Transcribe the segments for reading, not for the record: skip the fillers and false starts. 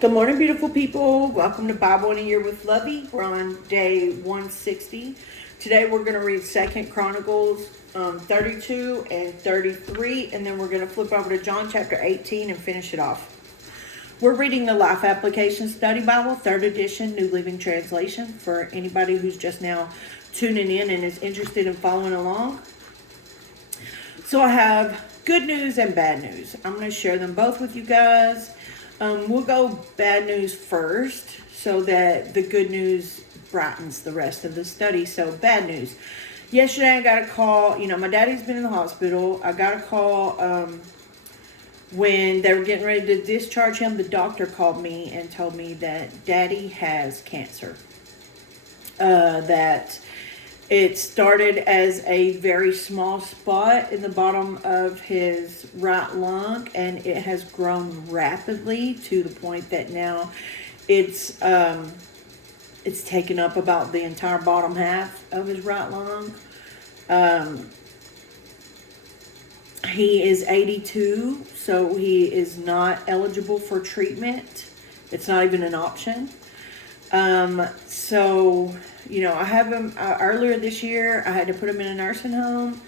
Good morning, beautiful people. Welcome to Bible in a Year with Lovie. We're on day 160. Today we're going to read 2 Chronicles 32 and 33, and then we're going to flip over to John chapter 18 and finish it off. We're reading the Life Application Study Bible, 3rd edition, New Living Translation, for anybody who's just now tuning in and is interested in following along. So I have good news and bad news. I'm going to share them both with you guys. We'll go bad news first so that the good news brightens the rest of the study. So bad news. Yesterday I got a call. My daddy's been in the hospital. I got a call when they were getting ready to discharge him. The doctor called me and told me that daddy has cancer. That it started as a very small spot in the bottom of his right lung, and it has grown rapidly to the point that now it's taken up about the entire bottom half of his right lung. He is 82, so he is not eligible for treatment. It's not even an option. I have him earlier this year. I had to put him in a nursing home,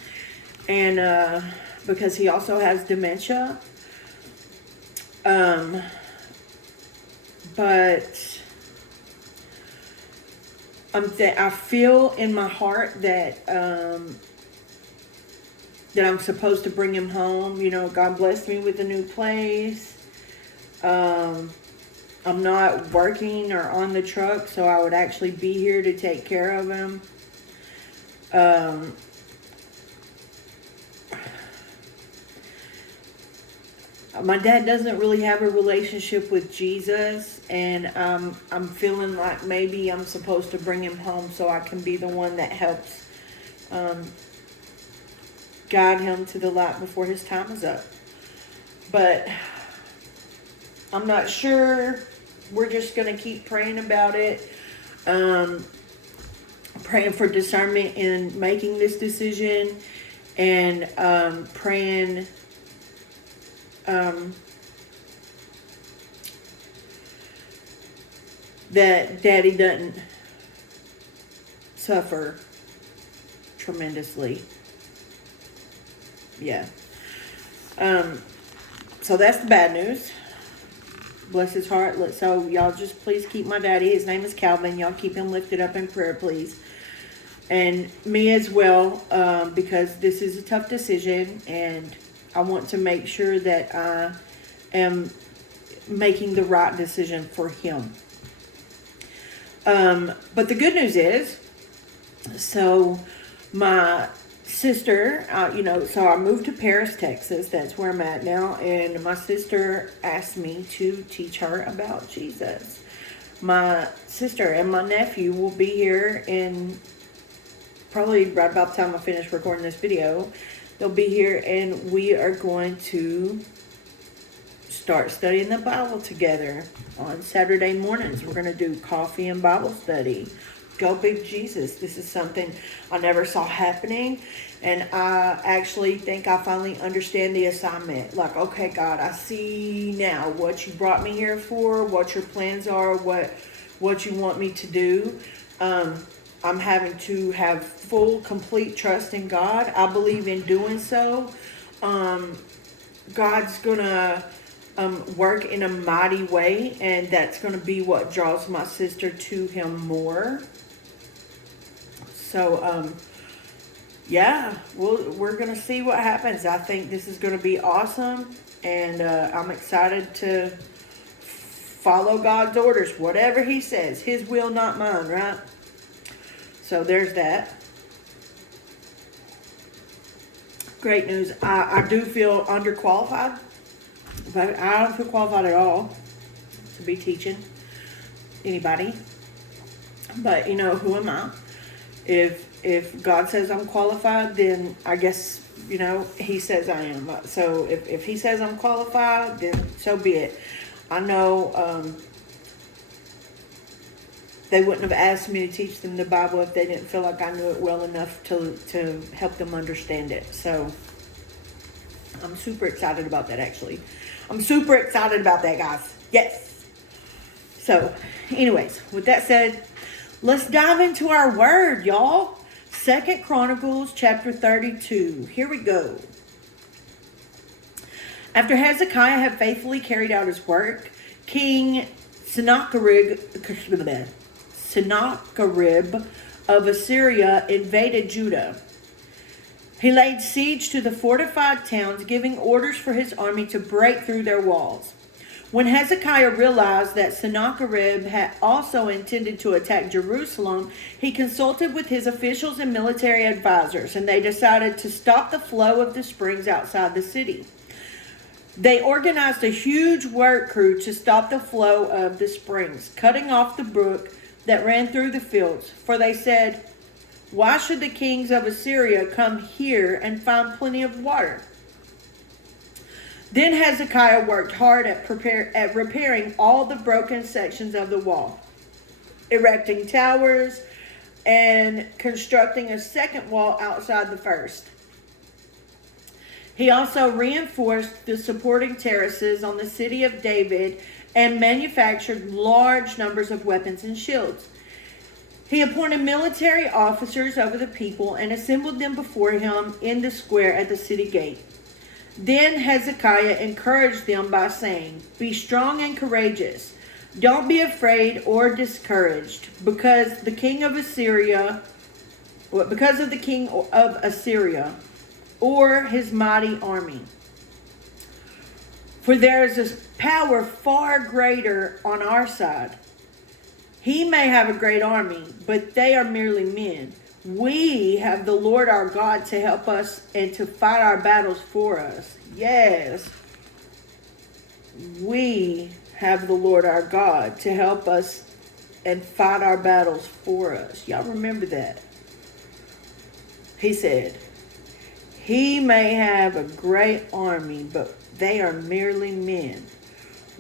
and because he also has dementia. But I feel in my heart that that I'm supposed to bring him home. God blessed me with a new place. I'm not working or on the truck, so I would actually be here to take care of him. My dad doesn't really have a relationship with Jesus, and I'm feeling like maybe I'm supposed to bring him home so I can be the one that helps guide him to the light before his time is up. But I'm not sure. We're just going to keep praying about it. Praying for discernment in making this decision. And praying that daddy doesn't suffer tremendously. Yeah. So that's the bad news. Bless his heart. So y'all just please keep my daddy. His name is Calvin. Y'all keep him lifted up in prayer, please. And me as well, because this is a tough decision, and I want to make sure that I am making the right decision for him. But the good news is, so my sister, so I moved to Paris, Texas. That's where I'm at now. And my sister asked me to teach her about Jesus. My sister and my nephew will be here in probably right about the time I finish recording this video. They'll be here, and we are going to start studying the Bible together on Saturday mornings. We're going to do coffee and Bible study. Go big Jesus. This is something I never saw happening, and I actually think I finally understand the assignment. Like, okay, God, I see now what you brought me here for, what your plans are, what you want me to do. I'm having to have full, complete trust in God. I believe in doing so. God's gonna work in a mighty way, and that's gonna be what draws my sister to him more. So, we're going to see what happens. I think this is going to be awesome, and I'm excited to follow God's orders, whatever he says. His will, not mine, right? So there's that. Great news. I do feel underqualified, but I don't feel qualified at all to be teaching anybody. But, who am I? If God says I'm qualified, then I guess, he says I am. So if he says I'm qualified, then so be it. I know they wouldn't have asked me to teach them the Bible if they didn't feel like I knew it well enough to help them understand it. So I'm super excited about that, actually. I'm super excited about that, guys. Yes. So, anyways, with that said, let's dive into our word, y'all. 2 Chronicles chapter 32. Here we go. After Hezekiah had faithfully carried out his work, King Sennacherib of Assyria invaded Judah. He laid siege to the fortified towns, giving orders for his army to break through their walls. When Hezekiah realized that Sennacherib had also intended to attack Jerusalem, he consulted with his officials and military advisors, and they decided to stop the flow of the springs outside the city. They organized a huge work crew to stop the flow of the springs, cutting off the brook that ran through the fields. For they said, "Why should the kings of Assyria come here and find plenty of water?" Then Hezekiah worked hard at repairing all the broken sections of the wall, erecting towers, and constructing a second wall outside the first. He also reinforced the supporting terraces on the city of David and manufactured large numbers of weapons and shields. He appointed military officers over the people and assembled them before him in the square at the city gate. Then Hezekiah encouraged them by saying, "Be strong and courageous. Don't be afraid or discouraged because the king of Assyria or his mighty army. For there is a power far greater on our side. He may have a great army, but they are merely men. We have the Lord our God to help us and to fight our battles for us." Yes. We have the Lord our God to help us and fight our battles for us. Y'all remember that? He said, "He may have a great army, but they are merely men.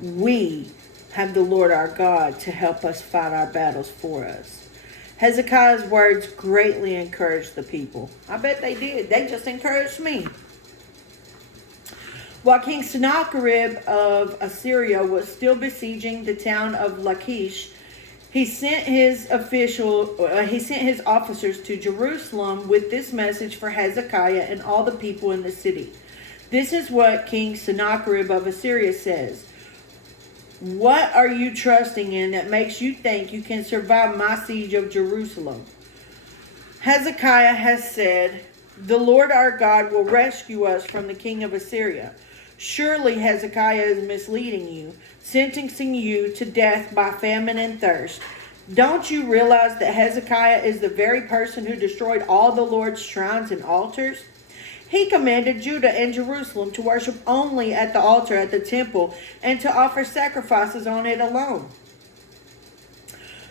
We have the Lord our God to help us fight our battles for us." Hezekiah's words greatly encouraged the people. I bet they did. They just encouraged me. While King Sennacherib of Assyria was still besieging the town of Lachish, he sent his officers to Jerusalem with this message for Hezekiah and all the people in the city. This is what King Sennacherib of Assyria says. "What are you trusting in that makes you think you can survive my siege of Jerusalem?" Hezekiah has said, "The Lord our God will rescue us from the king of Assyria." Surely Hezekiah is misleading you, sentencing you to death by famine and thirst. Don't you realize that Hezekiah is the very person who destroyed all the Lord's shrines and altars? He commanded Judah and Jerusalem to worship only at the altar at the temple and to offer sacrifices on it alone.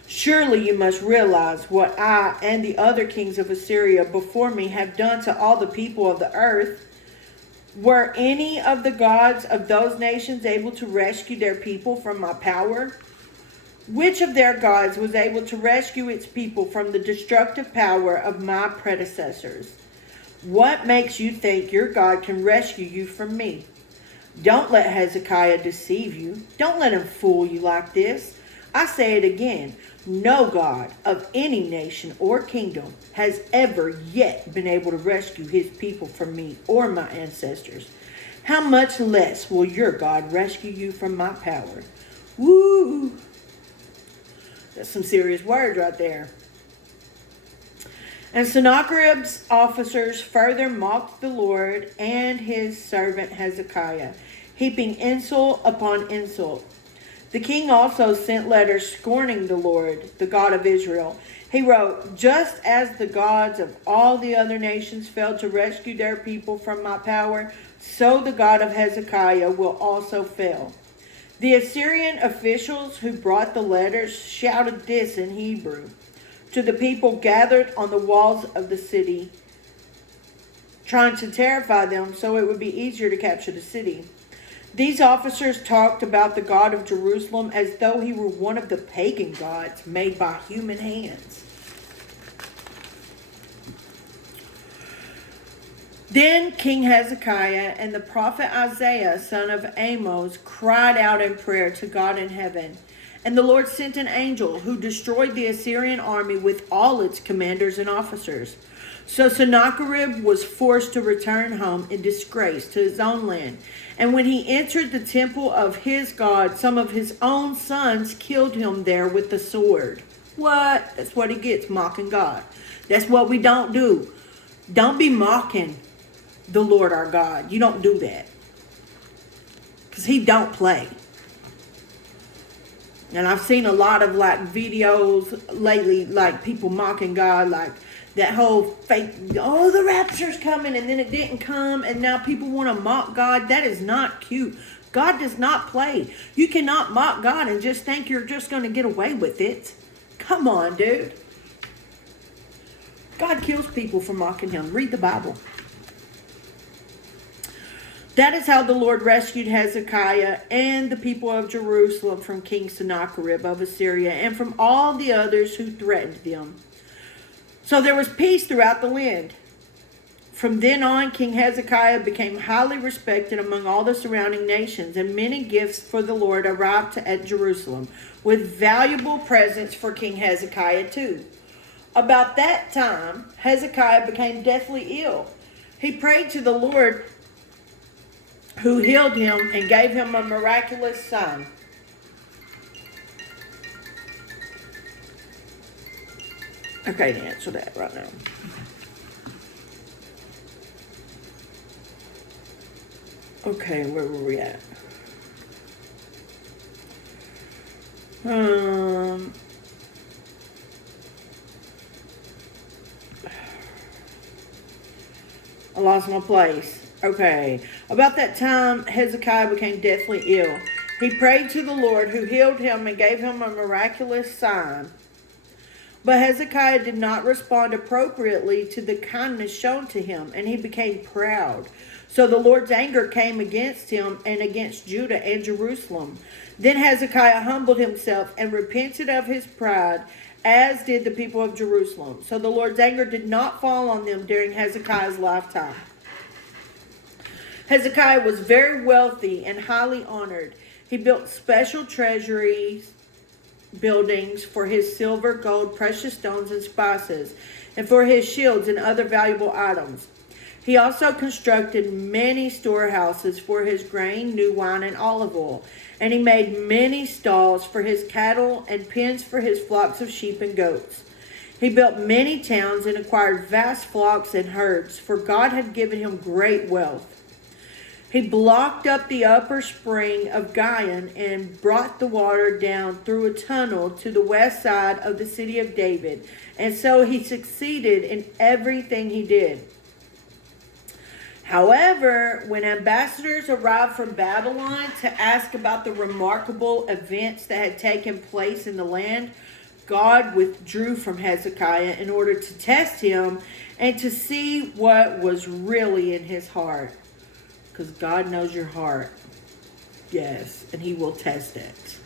Surely you must realize what I and the other kings of Assyria before me have done to all the people of the earth. Were any of the gods of those nations able to rescue their people from my power? Which of their gods was able to rescue its people from the destructive power of my predecessors? What makes you think your God can rescue you from me? Don't let Hezekiah deceive you. Don't let him fool you like this. I say it again. No God of any nation or kingdom has ever yet been able to rescue his people from me or my ancestors. How much less will your God rescue you from my power? Woo! That's some serious words right there. And Sennacherib's officers further mocked the Lord and his servant Hezekiah, heaping insult upon insult. The king also sent letters scorning the Lord, the God of Israel. He wrote, "Just as the gods of all the other nations failed to rescue their people from my power, so the God of Hezekiah will also fail." The Assyrian officials who brought the letters shouted this in Hebrew to the people gathered on the walls of the city, trying to terrify them so it would be easier to capture the city. These officers talked about the God of Jerusalem as though he were one of the pagan gods made by human hands. Then King Hezekiah and the prophet Isaiah, son of Amos, cried out in prayer to God in heaven. And the Lord sent an angel who destroyed the Assyrian army with all its commanders and officers. So Sennacherib was forced to return home in disgrace to his own land. And when he entered the temple of his God, some of his own sons killed him there with the sword. What? That's what he gets, mocking God. That's what we don't do. Don't be mocking the Lord our God. You don't do that. Because he don't play. And I've seen a lot of videos lately, people mocking God, that whole fake, oh, the rapture's coming, and then it didn't come, and now people want to mock God. That is not cute. God does not play. You cannot mock God and just think you're just going to get away with it. Come on, dude. God kills people for mocking him. Read the Bible. That is how the Lord rescued Hezekiah and the people of Jerusalem from King Sennacherib of Assyria and from all the others who threatened them. So there was peace throughout the land. From then on, King Hezekiah became highly respected among all the surrounding nations, and many gifts for the Lord arrived at Jerusalem, with valuable presents for King Hezekiah too. About that time, Hezekiah became deathly ill. He prayed to the Lord, who healed him and gave him a miraculous sign. Okay, to answer that right now. Okay, where were we at? I lost my place. Okay. About that time, Hezekiah became deathly ill. He prayed to the Lord, who healed him and gave him a miraculous sign. But Hezekiah did not respond appropriately to the kindness shown to him, and he became proud. So the Lord's anger came against him and against Judah and Jerusalem. Then Hezekiah humbled himself and repented of his pride, as did the people of Jerusalem. So the Lord's anger did not fall on them during Hezekiah's lifetime. Hezekiah was very wealthy and highly honored. He built special treasuries buildings for his silver, gold, precious stones, and spices, and for his shields and other valuable items. He also constructed many storehouses for his grain, new wine, and olive oil. And he made many stalls for his cattle and pens for his flocks of sheep and goats. He built many towns and acquired vast flocks and herds, for God had given him great wealth. He blocked up the upper spring of Gihon and brought the water down through a tunnel to the west side of the city of David. And so he succeeded in everything he did. However, when ambassadors arrived from Babylon to ask about the remarkable events that had taken place in the land, God withdrew from Hezekiah in order to test him and to see what was really in his heart. Because God knows your heart. Yes, and he will test it.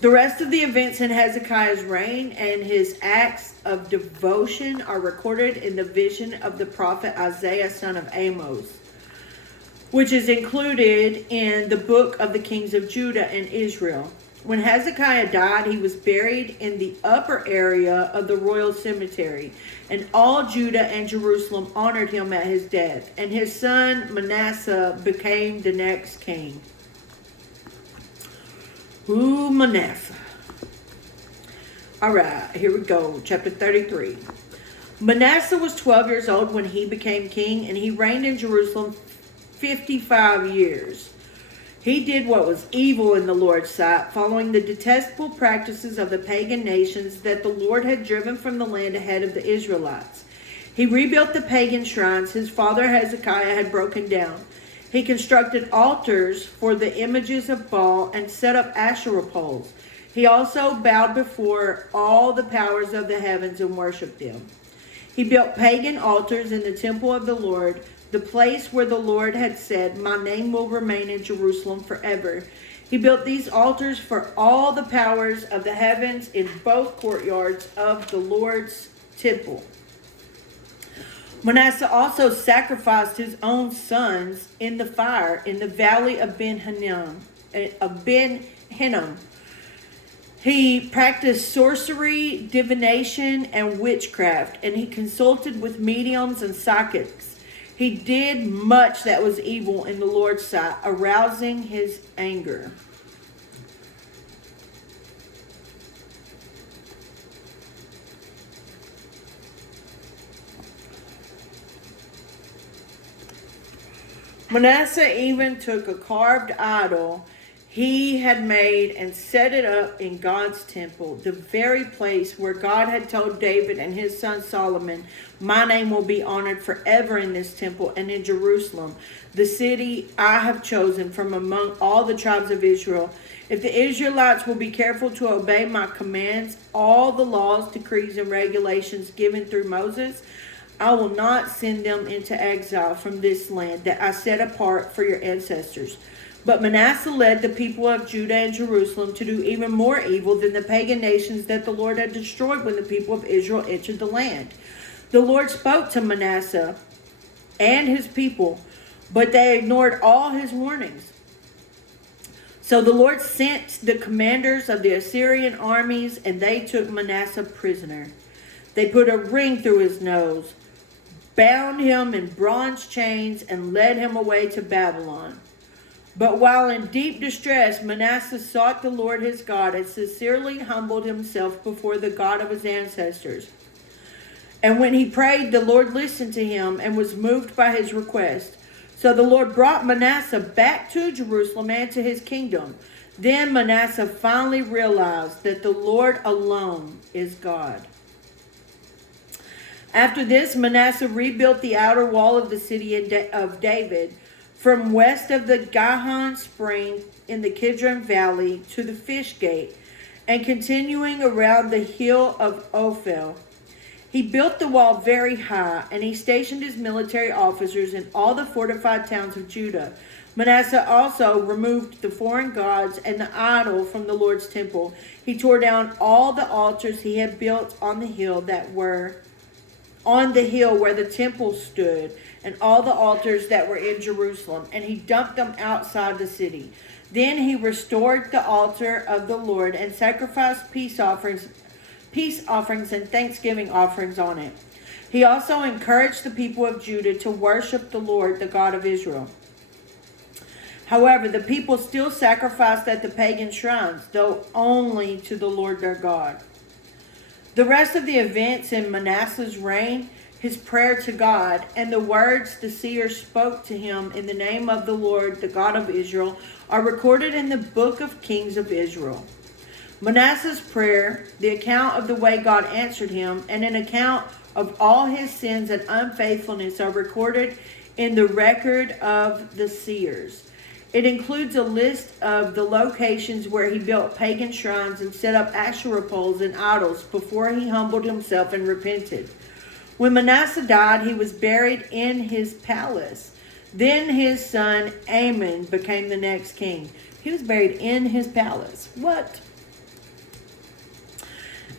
The rest of the events in Hezekiah's reign and his acts of devotion are recorded in the vision of the prophet Isaiah, son of Amos, which is included in the book of the kings of Judah and Israel. When Hezekiah died, he was buried in the upper area of the royal cemetery, and all Judah and Jerusalem honored him at his death, and his son Manasseh became the next king. Ooh, Manasseh. All right, here we go. Chapter 33. Manasseh was 12 years old when he became king, and he reigned in Jerusalem 55 years. He did what was evil in the Lord's sight, following the detestable practices of the pagan nations that the Lord had driven from the land ahead of the Israelites. He rebuilt the pagan shrines his father Hezekiah had broken down. He constructed altars for the images of Baal and set up Asherah poles. He also bowed before all the powers of the heavens and worshipped them. He built pagan altars in the temple of the Lord, the place where the Lord had said, "My name will remain in Jerusalem forever." He built these altars for all the powers of the heavens in both courtyards of the Lord's temple. Manasseh also sacrificed his own sons in the fire in the valley of Ben Hinnom. of Ben Hinnom. He practiced sorcery, divination, and witchcraft, and he consulted with mediums and psychics. He did much that was evil in the Lord's sight, arousing his anger. Manasseh even took a carved idol he had made and set it up in God's temple, the very place where God had told David and his son Solomon, "My name will be honored forever in this temple and in Jerusalem, the city I have chosen from among all the tribes of Israel. If the Israelites will be careful to obey my commands, all the laws, decrees, and regulations given through Moses, I will not send them into exile from this land that I set apart for your ancestors." But Manasseh led the people of Judah and Jerusalem to do even more evil than the pagan nations that the Lord had destroyed when the people of Israel entered the land. The Lord spoke to Manasseh and his people, but they ignored all his warnings. So the Lord sent the commanders of the Assyrian armies, and they took Manasseh prisoner. They put a ring through his nose, bound him in bronze chains, and led him away to Babylon. But while in deep distress, Manasseh sought the Lord his God and sincerely humbled himself before the God of his ancestors. And when he prayed, the Lord listened to him and was moved by his request. So the Lord brought Manasseh back to Jerusalem and to his kingdom. Then Manasseh finally realized that the Lord alone is God. After this, Manasseh rebuilt the outer wall of the city of David, from west of the Gihon spring in the Kidron Valley to the Fish Gate, and continuing around the hill of Ophel. He built the wall very high, and he stationed his military officers in all the fortified towns of Judah. Manasseh also removed the foreign gods and the idol from the Lord's temple. He tore down all the altars he had built on the hill where the temple stood, and all the altars that were in Jerusalem, and he dumped them outside the city. Then he restored the altar of the Lord and sacrificed peace offerings and thanksgiving offerings on it. He also encouraged the people of Judah to worship the Lord, the God of Israel. However, the people still sacrificed at the pagan shrines, though only to the Lord their God. The rest of the events in Manasseh's reign, his prayer to God, and the words the seer spoke to him in the name of the Lord, the God of Israel, are recorded in the book of Kings of Israel. Manasseh's prayer, the account of the way God answered him, and an account of all his sins and unfaithfulness are recorded in the record of the seers. It includes a list of the locations where he built pagan shrines and set up Asherah poles and idols before he humbled himself and repented. When Manasseh died, he was buried in his palace. Then his son Amon became the next king. He was buried in his palace. What?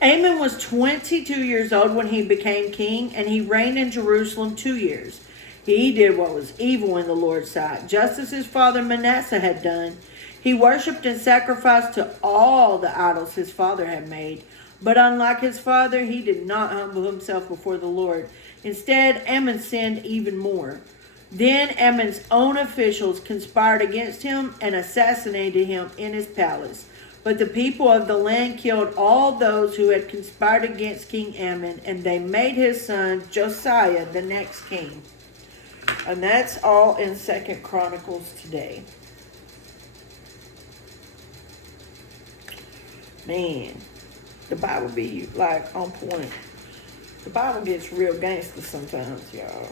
Amon was 22 years old when he became king, and he reigned in Jerusalem 2 years. He did what was evil in the Lord's sight, just as his father Manasseh had done. He worshipped and sacrificed to all the idols his father had made. But unlike his father, he did not humble himself before the Lord. Instead, Amon sinned even more. Then Ammon's own officials conspired against him and assassinated him in his palace. But the people of the land killed all those who had conspired against King Ammon, and they made his son Josiah the next king. And that's all in 2 Chronicles today. Man, the Bible be like on point. The Bible gets real gangster sometimes, y'all.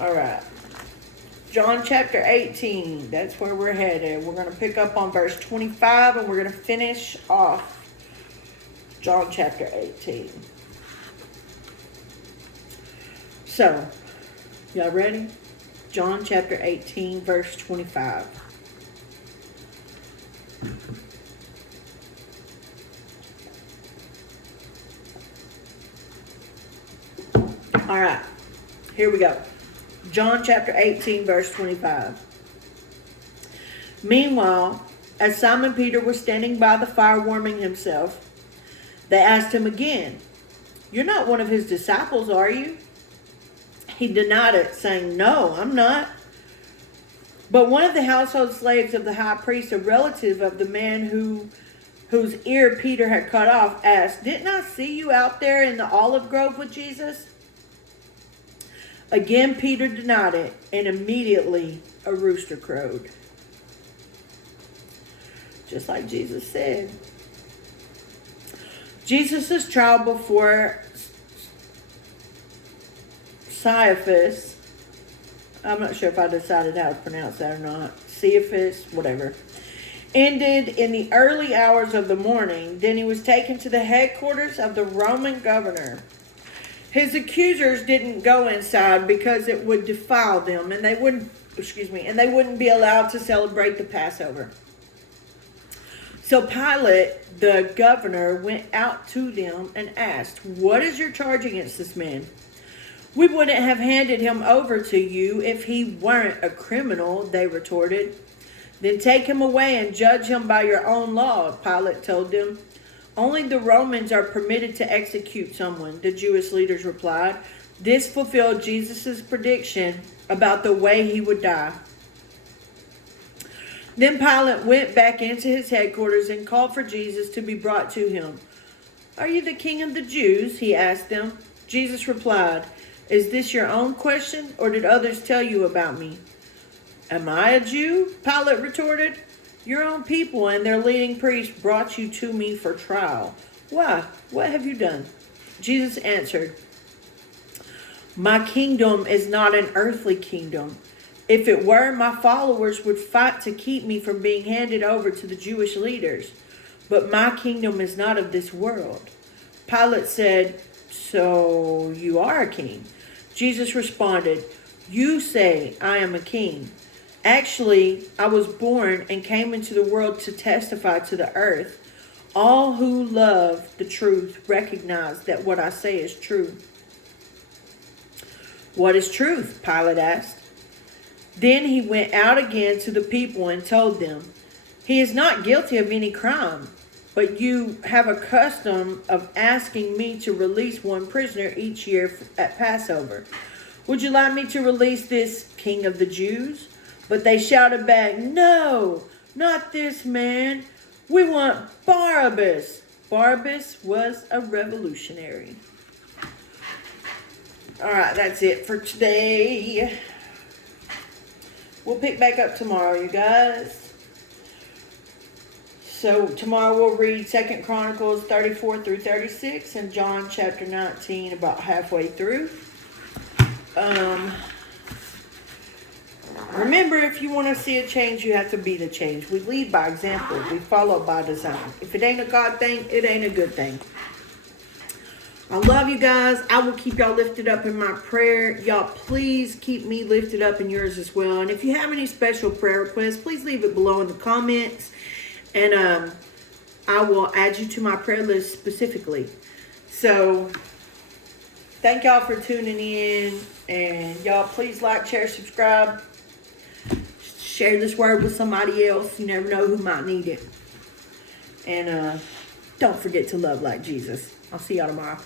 All right. John chapter 18. That's where we're headed. We're going to pick up on verse 25 and we're going to finish off John chapter 18. So, y'all ready? John chapter 18, verse 25. All right, here we go. John chapter 18, verse 25. Meanwhile, as Simon Peter was standing by the fire warming himself, they asked him again, "You're not one of his disciples, are you?" He denied it, saying, "No, I'm not." But one of the household slaves of the high priest, a relative of the man whose ear Peter had cut off, asked, "Didn't I see you out there in the olive grove with Jesus?" Again, Peter denied it, and immediately a rooster crowed. Just like Jesus said. Jesus' trial before Caiaphas, I'm not sure if I decided how to pronounce that or not, Caiaphas, whatever, ended in the early hours of the morning. Then he was taken to the headquarters of the Roman governor. His accusers didn't go inside because it would defile them, and they wouldn't be allowed to celebrate the Passover. So Pilate, the governor, went out to them and asked, "What is your charge against this man? We wouldn't have handed him over to you if he weren't a criminal," they retorted. "Then take him away and judge him by your own law," Pilate told them. "Only the Romans are permitted to execute someone," the Jewish leaders replied. This fulfilled Jesus' prediction about the way he would die. Then Pilate went back into his headquarters and called for Jesus to be brought to him. "Are you the king of the Jews?" he asked them. Jesus replied, "Is this your own question, or did others tell you about me?" "Am I a Jew?" Pilate retorted. "Your own people and their leading priests brought you to me for trial. Why? What have you done?" Jesus answered, "My kingdom is not an earthly kingdom. If it were, my followers would fight to keep me from being handed over to the Jewish leaders. But my kingdom is not of this world." Pilate said, "So you are a king?" Jesus responded, "You say I am a king. Actually, I was born and came into the world to testify to the earth. All who love the truth recognize that what I say is true." "What is truth?" Pilate asked. Then he went out again to the people and told them, "He is not guilty of any crime, but you have a custom of asking me to release one prisoner each year at Passover. Would you like me to release this king of the Jews?" But they shouted back, "No, not this man. We want Barabbas." Barabbas was a revolutionary. All right, that's it for today. We'll pick back up tomorrow, you guys. So tomorrow we'll read 2 Chronicles 34 through 36 and John chapter 19 about halfway through. Remember, if you want to see a change, you have to be the change. We lead by example. We follow by design. If it ain't a God thing, it ain't a good thing. I love you guys. I will keep y'all lifted up in my prayer. Y'all, please keep me lifted up in yours as well. And if you have any special prayer requests, please leave it below in the comments. And I will add you to my prayer list specifically. So, thank y'all for tuning in. And y'all, please like, share, subscribe. Share this word with somebody else. You never know who might need it. And don't forget to love like Jesus. I'll see y'all tomorrow.